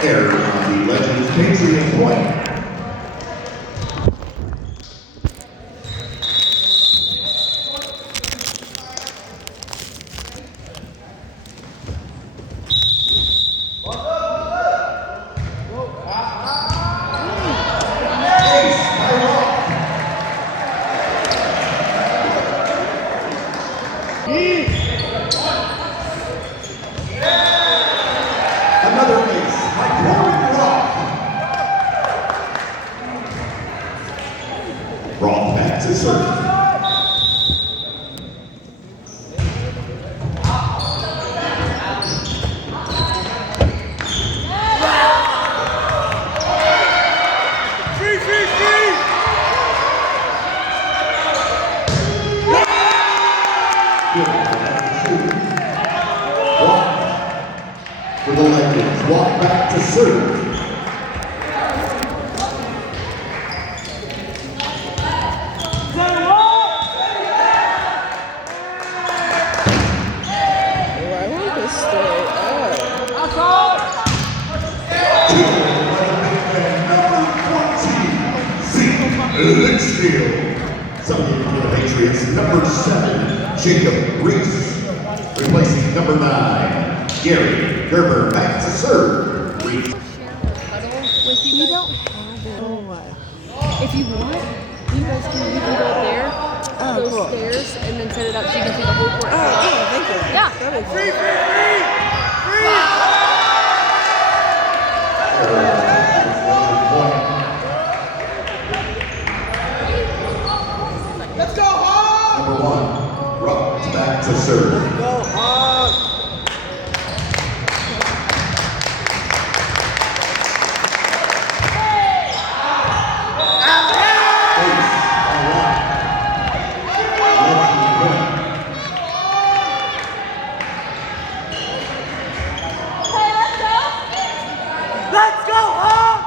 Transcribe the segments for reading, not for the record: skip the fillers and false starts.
Error on the Legends Patriot point. Another ace by Corey Roth. Roth back to serve. For the Legends, walk back to serve. I want to stay Number 20, Litchfield. Subbing for the Patriots, number 7, Jacob Reese. Replacing number 9, Gary Gerber. Back to serve. Reese. You don't have it. Oh, wow. If you want, you guys can, you can go up there, those cool. stairs, and then set it up so you can see the whole court. Thank you. Yeah. That'd be Free, cool. free, free, free! Let's go hard! Number 1, Roth back to serve. Go hard! Let's go hard!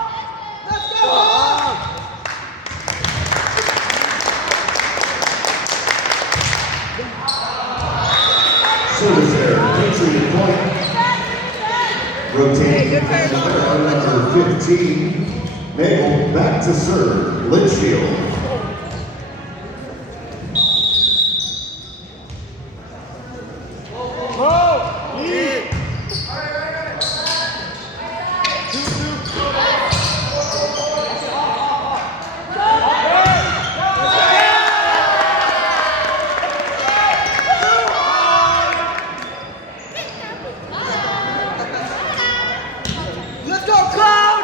Let's go hard! Service error, Patriot point. Rotating number 15, Nagel back to serve. Litchfield. Let's go, Cloud!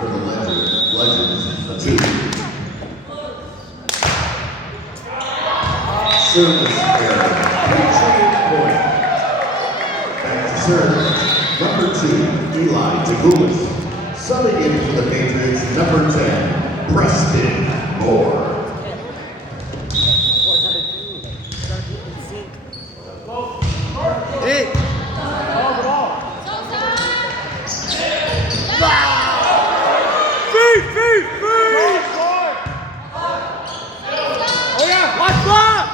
For the Legends, 2. Service error, Patriot point. Back to serve, number 2, Eli Tagulis. Subbing in for the Patriots, number 10, Preston Moore. Free, free, free! Oh yeah, watch block!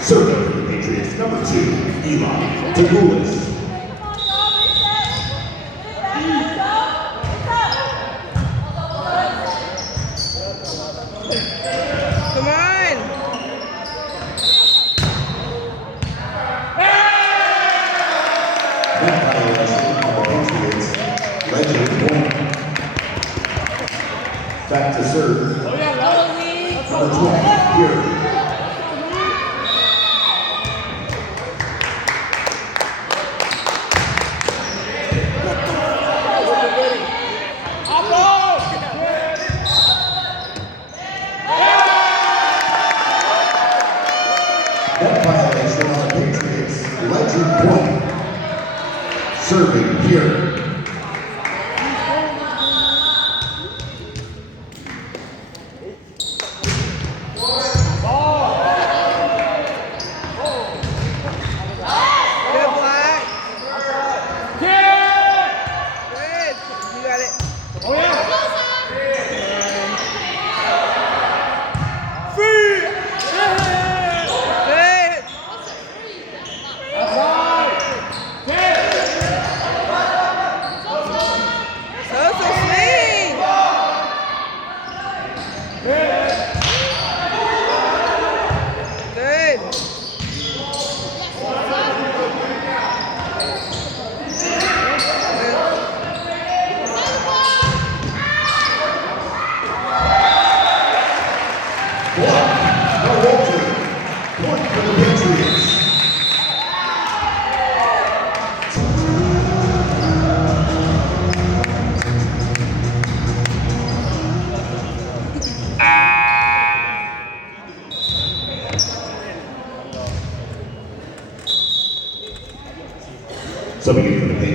Serving for the Patriots, number 2, Eli Tagulis. Come on. That violation of the Patriots, Legend point. Back to serve, number 20, Gary. That violation on the Patriots, Legend point. Serving here. Good, Black. Good. You got it. Oh yeah!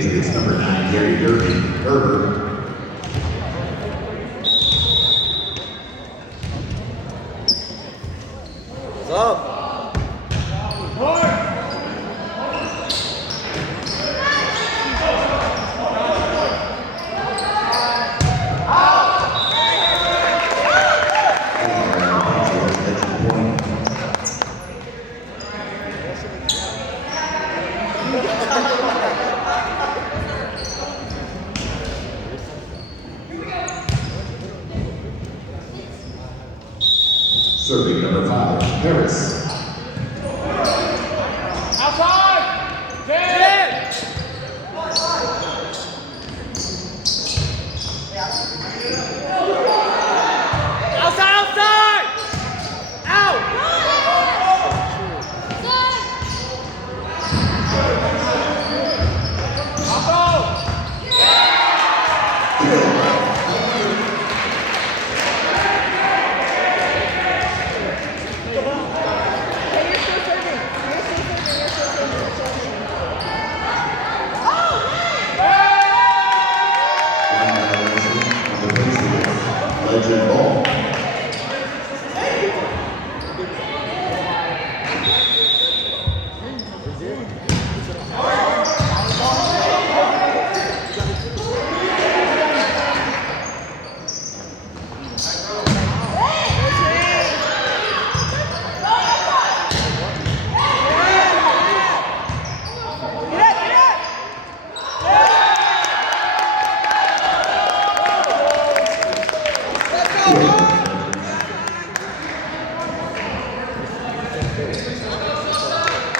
Patriots, number 9, Gary Herbert. What's up? Serving number 5, Harris. Outside! 10! Outside! Out! Legend ball.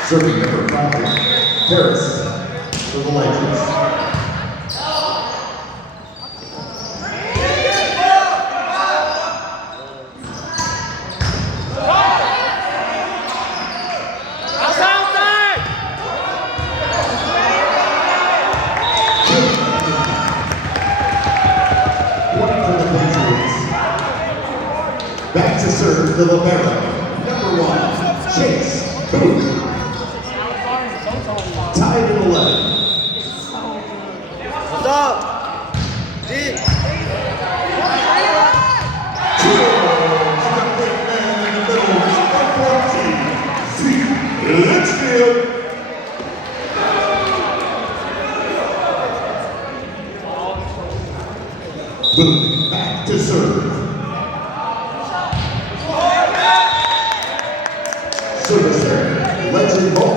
Serving number 5, Harris for the Legends. Point for the Patriots. Back to serve the libero, number 1, Chase Booth. Tied at 11. What's up? Deep. Litchfield. Boom, back to serve. Service there, Legend ball.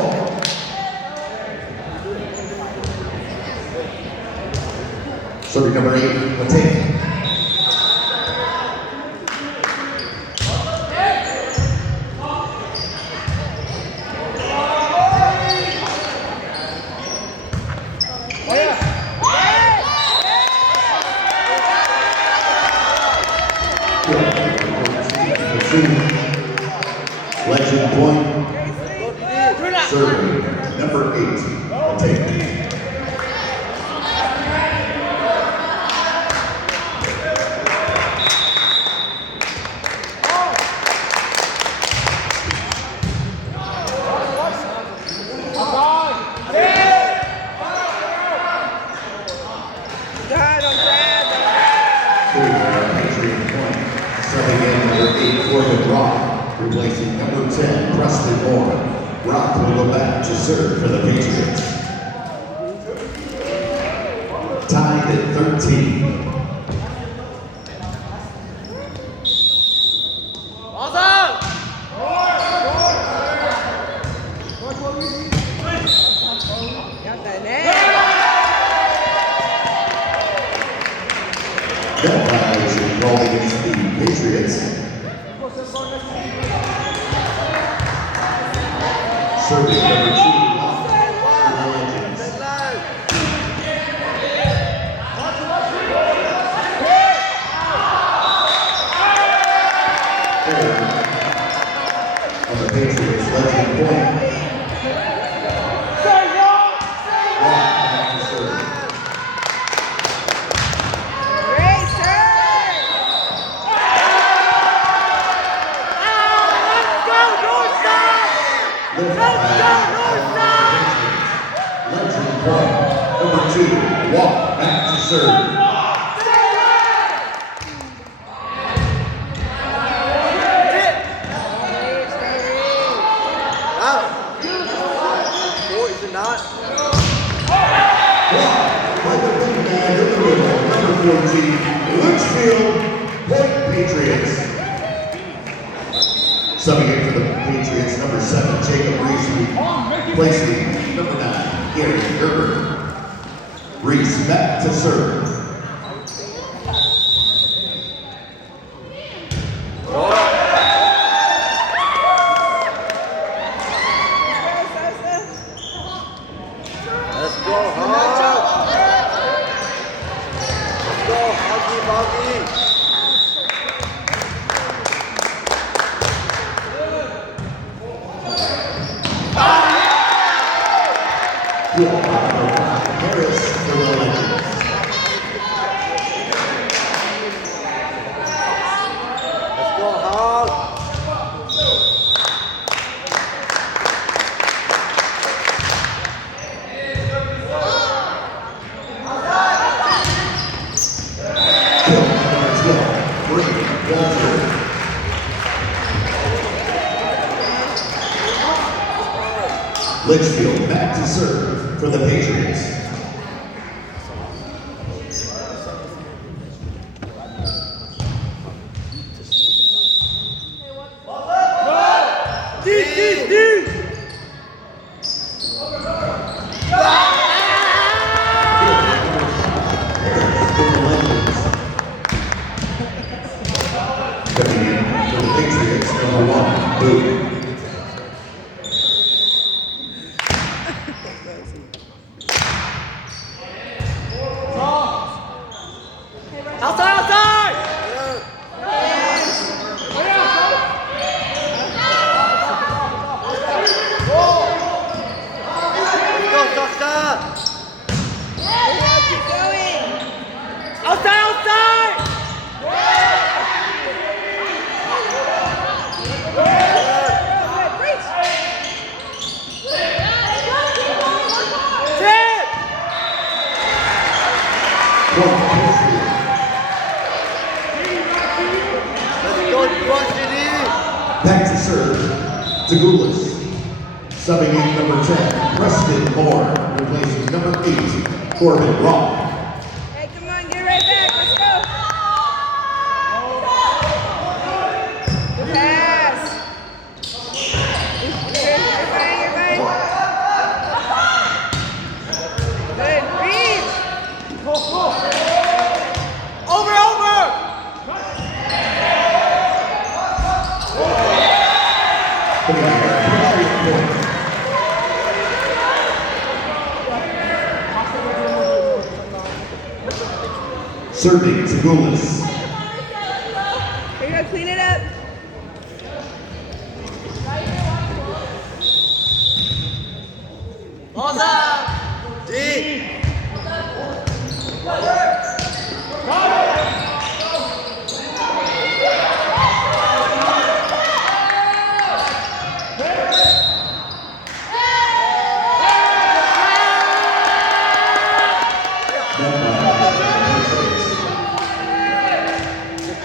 Serving number 8, Matei. Legend point. Serving number 8, Matei. Subbing in number 8, Corbin Rock, replacing number 10, Preston Moore. Rock will go back to serve for the Patriots. Tied at 13. Awesome! Got that net. That violation called against the Patriots. Serving number 2, Rock for the Legends. On the Patriots, Legend point. Rock back to serve. Great serve. Lift violation. walk back to serve. Out. Four, is it not? Number 14, Litchfield, Point Patriots. Subbing in for the Patriots, number 7, Jacob Reese, replacing number 9, Gary Gerber. Reese back to serve. Let's go, Hawk. Let's go, Huggy Buggy. Harris for the Legends. Let's go, Hawk. Litchfield back to serve for the Patriots. Coming in for the Patriots, number 1, Boo. Outside! Go, Doctor! Keep going. Outside! Good, reach. Ten! Let's go, Varsity! Back to serve, Tagulis. Subbing in number 10, Preston Moore, replacing number 8, Corbin Rock. Hey, come on, get right back. Let's go. Good pass. You're fine. Good, reach. Over! Coming in for Patriot Point. Serving Tagulis. Here you go, clean it up. Awesome! D!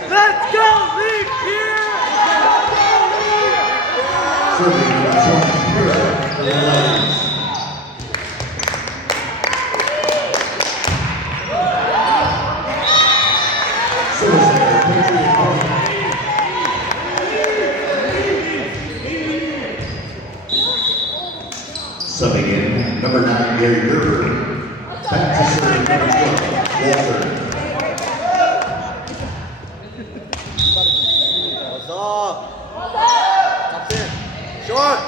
Let's go, lead here! Serving number 20, Hero for the Legends. Silverstone, Patriot Point. Subbing in, number 9, Gary Gerber. Back to serve, number 12, Walter. What's up? Top 10. Short!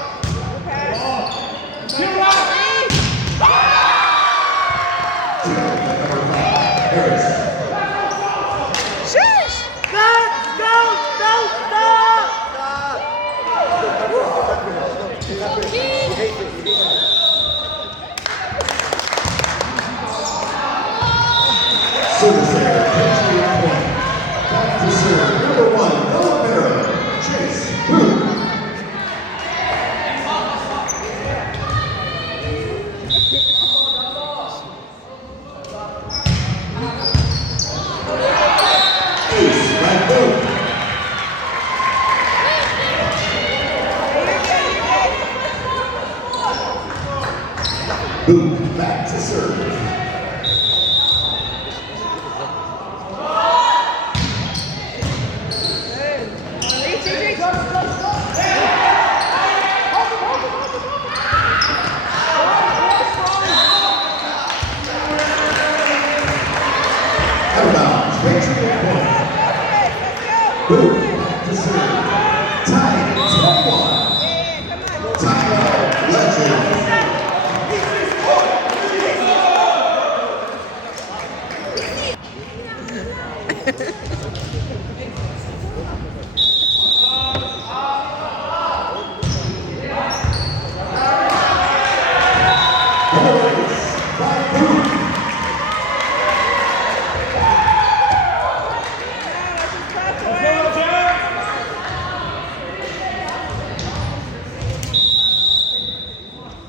Number 5, Harris. Shush. Let's go, Silverstone, Patriot Point. Back to serve, number 1, Alabama, Chase Booth. Out of bounds, Patriot point. Boom, to serve. Tie it, 21. Timeout, Legends.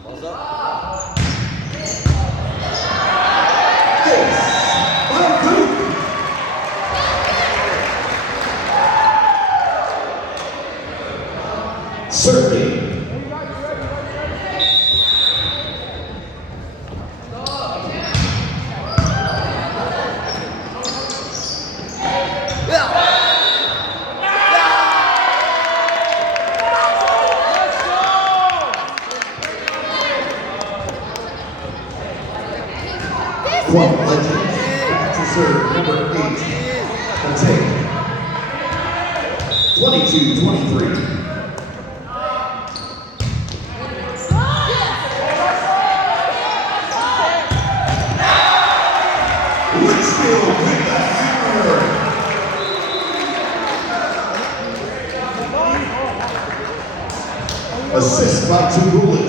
Balls up. Serving. Quad Legends. Back to serve, number 8. Take. 22-23. Litchfield with the hammer. Assist by Tugulis.